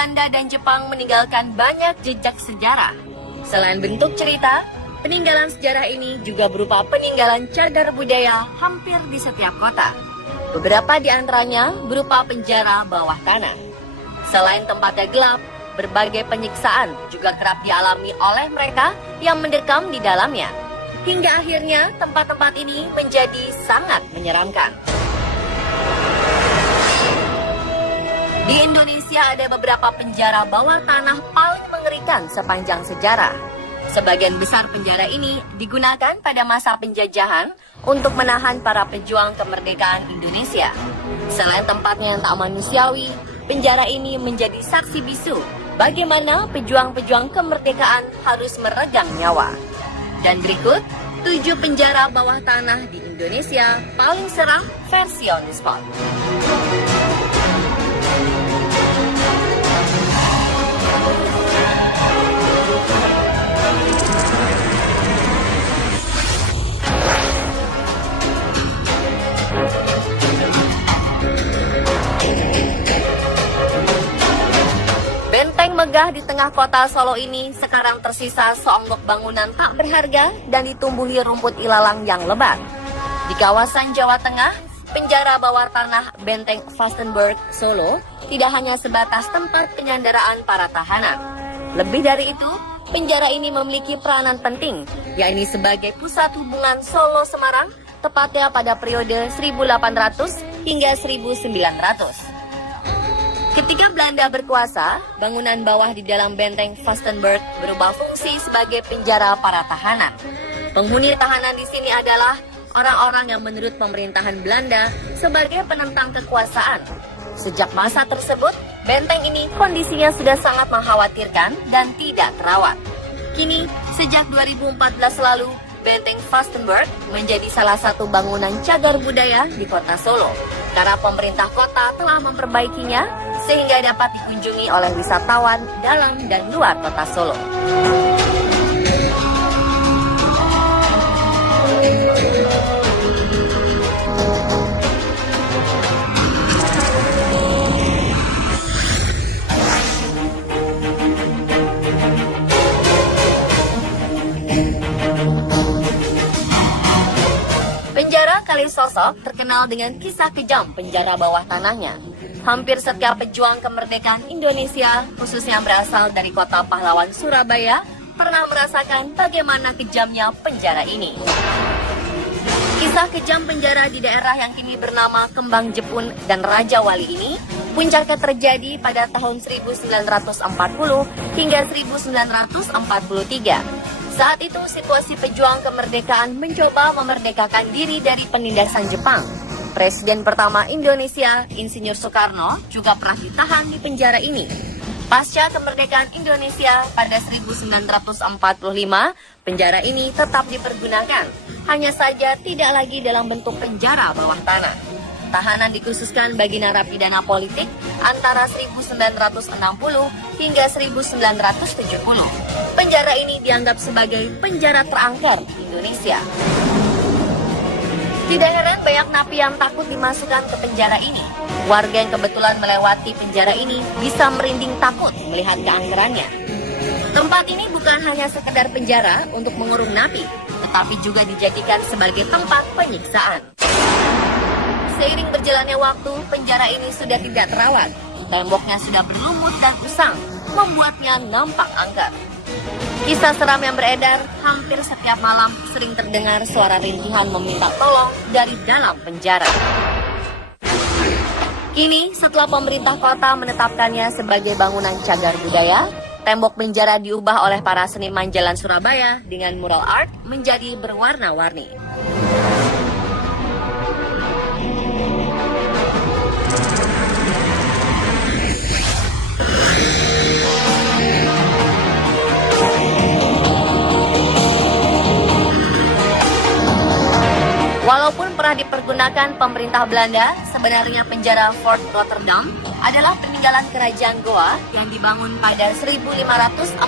Belanda dan Jepang meninggalkan banyak jejak sejarah. Selain bentuk cerita, peninggalan sejarah ini juga berupa peninggalan cagar budaya hampir di setiap kota. Beberapa di antaranya berupa penjara bawah tanah. Selain tempatnya gelap, berbagai penyiksaan juga kerap dialami oleh mereka yang mendekam di dalamnya. Hingga akhirnya tempat-tempat ini menjadi sangat menyeramkan. Di Indonesia ada beberapa penjara bawah tanah paling mengerikan sepanjang sejarah. Sebagian besar penjara ini digunakan pada masa penjajahan untuk menahan para pejuang kemerdekaan Indonesia. Selain tempatnya yang tak manusiawi, penjara ini menjadi saksi bisu bagaimana pejuang-pejuang kemerdekaan harus meregang nyawa. Dan berikut 7 penjara bawah tanah di Indonesia paling seram versi On The Spot. Benteng megah di tengah kota Solo ini sekarang tersisa seonggok bangunan tak berharga dan ditumbuhi rumput ilalang yang lebat. Di kawasan Jawa Tengah, penjara bawah tanah Benteng Vastenburg, Solo tidak hanya sebatas tempat penyanderaan para tahanan. Lebih dari itu, penjara ini memiliki peranan penting, yakni sebagai pusat hubungan Solo-Semarang, tepatnya pada periode 1800 hingga 1900. Ketika Belanda berkuasa, bangunan bawah di dalam benteng Vastenburg berubah fungsi sebagai penjara para tahanan. Penghuni tahanan di sini adalah orang-orang yang menurut pemerintahan Belanda sebagai penentang kekuasaan. Sejak masa tersebut, benteng ini kondisinya sudah sangat mengkhawatirkan dan tidak terawat. Kini, sejak 2014 lalu, Benteng Vastenburg menjadi salah satu bangunan cagar budaya di kota Solo karena pemerintah kota telah memperbaikinya sehingga dapat dikunjungi oleh wisatawan dalam dan luar kota Solo. Kalisosok terkenal dengan kisah kejam penjara bawah tanahnya. Hampir setiap pejuang kemerdekaan Indonesia, khususnya yang berasal dari kota pahlawan Surabaya, pernah merasakan bagaimana kejamnya penjara ini. Kisah kejam penjara di daerah yang kini bernama Kembang Jepun dan Raja Wali ini puncaknya terjadi pada tahun 1940 hingga 1943. Saat itu situasi pejuang kemerdekaan mencoba memerdekakan diri dari penindasan Jepang. Presiden pertama Indonesia, Insinyur Soekarno, juga pernah ditahan di penjara ini. Pasca kemerdekaan Indonesia pada 1945, penjara ini tetap dipergunakan. Hanya saja tidak lagi dalam bentuk penjara bawah tanah. Tahanan dikhususkan bagi narapidana politik antara 1960 hingga 1970. Penjara ini dianggap sebagai penjara terangker di Indonesia. Tidak heran banyak napi yang takut dimasukkan ke penjara ini. Warga yang kebetulan melewati penjara ini bisa merinding takut melihat keangkerannya. Tempat ini bukan hanya sekedar penjara untuk mengurung napi, tetapi juga dijadikan sebagai tempat penyiksaan. Seiring berjalannya waktu, penjara ini sudah tidak terawat. Temboknya sudah berlumut dan usang, membuatnya nampak angker. Kisah seram yang beredar, hampir setiap malam sering terdengar suara rintihan meminta tolong dari dalam penjara. Kini, setelah pemerintah kota menetapkannya sebagai bangunan cagar budaya, tembok penjara diubah oleh para seniman Jalan Surabaya dengan mural art menjadi berwarna-warni. Walaupun pernah dipergunakan pemerintah Belanda, sebenarnya penjara Fort Rotterdam adalah peninggalan kerajaan Goa yang dibangun pada 1545.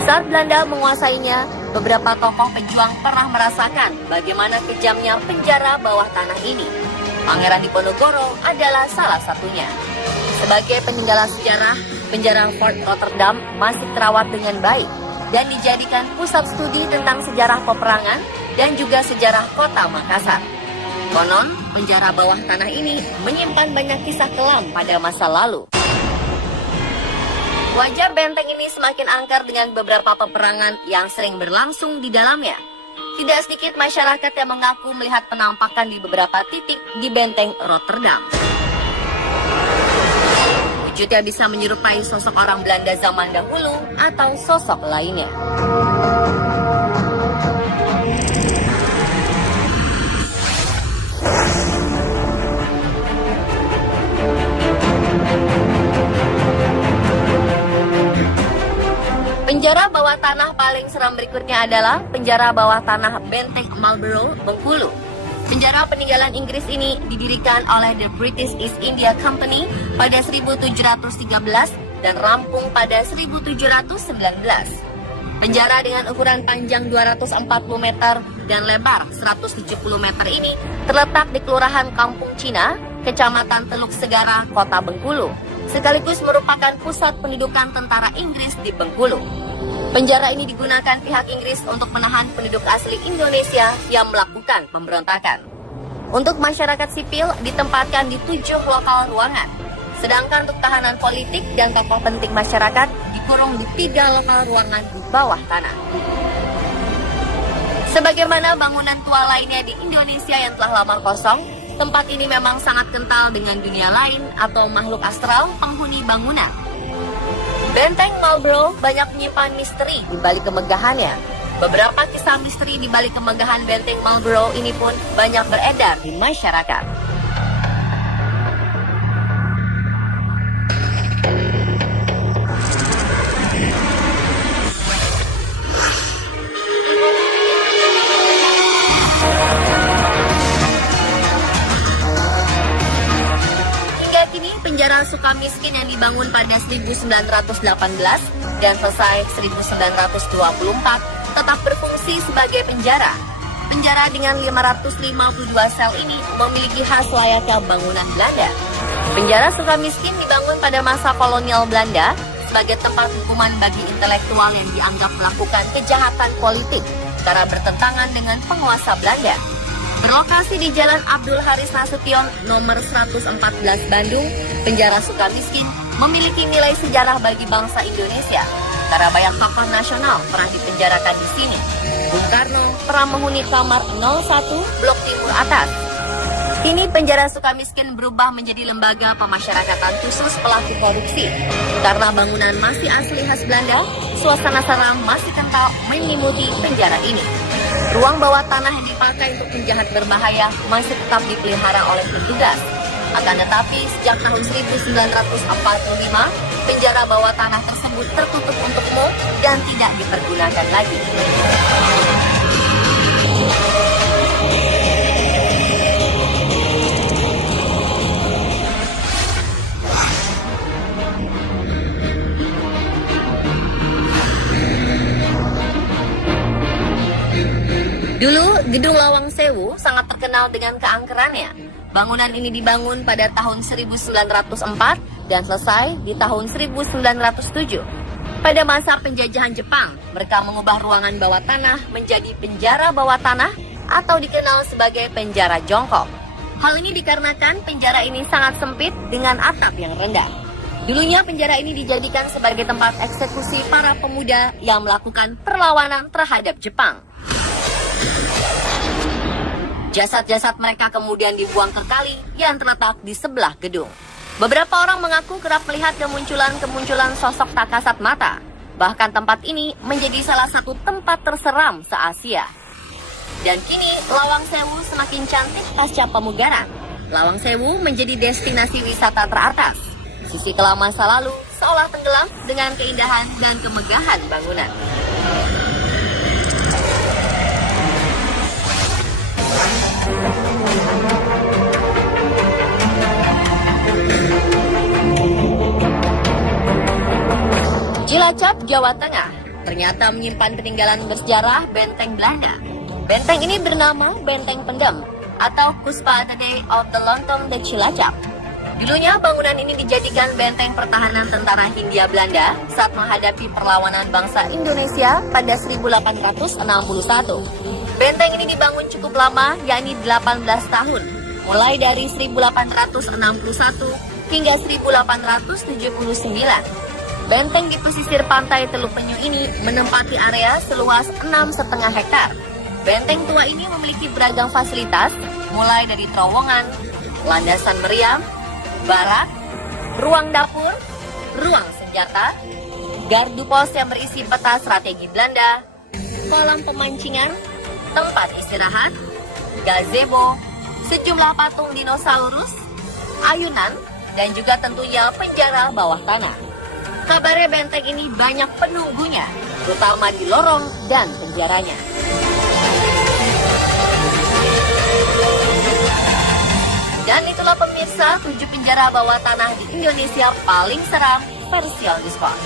Saat Belanda menguasainya, beberapa tokoh pejuang pernah merasakan bagaimana kejamnya penjara bawah tanah ini. Pangeran Diponegoro adalah salah satunya. Sebagai peninggalan sejarah, penjara Fort Rotterdam masih terawat dengan baik dan dijadikan pusat studi tentang sejarah peperangan dan juga sejarah kota Makassar. Konon, penjara bawah tanah ini menyimpan banyak kisah kelam pada masa lalu. Wajah benteng ini semakin angker dengan beberapa peperangan yang sering berlangsung di dalamnya. Tidak sedikit masyarakat yang mengaku melihat penampakan di beberapa titik di benteng Rotterdam. Wujudnya bisa menyerupai sosok orang Belanda zaman dahulu atau sosok lainnya. Penjara bawah tanah paling seram berikutnya adalah penjara bawah tanah Benteng Marlborough, Bengkulu. Penjara peninggalan Inggris ini didirikan oleh The British East India Company pada 1713 dan rampung pada 1719. Penjara dengan ukuran panjang 240 meter dan lebar 170 meter ini terletak di Kelurahan Kampung Cina, Kecamatan Teluk Segara, Kota Bengkulu, sekaligus merupakan pusat pendudukan tentara Inggris di Bengkulu. Penjara ini digunakan pihak Inggris untuk menahan penduduk asli Indonesia yang melakukan pemberontakan. Untuk masyarakat sipil ditempatkan di 7 lokal ruangan, sedangkan untuk tahanan politik dan tokoh penting masyarakat dikurung di 3 lokal ruangan di bawah tanah. Sebagaimana bangunan tua lainnya di Indonesia yang telah lama kosong, tempat ini memang sangat kental dengan dunia lain atau makhluk astral penghuni bangunan. Benteng Marlborough banyak menyimpan misteri di balik kemegahannya. Beberapa kisah misteri di balik kemegahan Benteng Marlborough ini pun banyak beredar di masyarakat. Penjara Sukamiskin yang dibangun pada 1918 dan selesai 1924 tetap berfungsi sebagai penjara. Penjara dengan 552 sel ini memiliki khas layaknya bangunan Belanda. Penjara Sukamiskin dibangun pada masa kolonial Belanda sebagai tempat hukuman bagi intelektual yang dianggap melakukan kejahatan politik karena bertentangan dengan penguasa Belanda. Berlokasi di Jalan Abdul Haris Nasution nomor 114 Bandung, penjara Sukamiskin memiliki nilai sejarah bagi bangsa Indonesia karena banyak tokoh nasional pernah dipenjarakan di sini. Bung Karno pernah menghuni kamar 01 Blok Timur Atas. Kini penjara Sukamiskin berubah menjadi lembaga pemasyarakatan khusus pelaku korupsi. Karena bangunan masih asli khas Belanda, suasana seram masih kental menyelimuti penjara ini. Ruang bawah tanah yang dipakai untuk penjahat berbahaya masih tetap dipelihara oleh petugas. Akan tetapi sejak tahun 1945, penjara bawah tanah tersebut tertutup untuk umum dan tidak dipergunakan lagi. Dulu, Gedung Lawang Sewu sangat terkenal dengan keangkerannya. Bangunan ini dibangun pada tahun 1904 dan selesai di tahun 1907. Pada masa penjajahan Jepang, mereka mengubah ruangan bawah tanah menjadi penjara bawah tanah atau dikenal sebagai penjara jongkok. Hal ini dikarenakan penjara ini sangat sempit dengan atap yang rendah. Dulunya penjara ini dijadikan sebagai tempat eksekusi para pemuda yang melakukan perlawanan terhadap Jepang. Jasad-jasad mereka kemudian dibuang ke kali yang terletak di sebelah gedung. Beberapa orang mengaku kerap melihat kemunculan sosok tak kasat mata. Bahkan tempat ini menjadi salah satu tempat terseram se-Asia. Dan kini Lawang Sewu semakin cantik pasca pemugaran. Lawang Sewu menjadi destinasi wisata teratas. Sisi kelam masa lalu seolah tenggelam dengan keindahan dan kemegahan bangunan. Cilacap, Jawa Tengah, ternyata menyimpan peninggalan bersejarah benteng Belanda. Benteng ini bernama Benteng Pendem atau Kuspa the Day of the Lontong de Cilacap. Dulunya bangunan ini dijadikan benteng pertahanan tentara Hindia Belanda saat menghadapi perlawanan bangsa Indonesia pada 1861. Benteng ini dibangun cukup lama, yakni 18 tahun, mulai dari 1861 hingga 1879. Benteng di pesisir pantai Teluk Penyu ini menempati area seluas 6,5 hektar. Benteng tua ini memiliki beragam fasilitas, mulai dari terowongan, landasan meriam, barak, ruang dapur, ruang senjata, gardu pos yang berisi peta strategi Belanda, kolam pemancingan, tempat istirahat, gazebo, sejumlah patung dinosaurus, ayunan, dan juga tentunya penjara bawah tanah. Kabarnya benteng ini banyak penunggunya, terutama di lorong dan penjaranya. Dan itulah pemirsa 7 penjara bawah tanah di Indonesia paling seram versi On The Spot.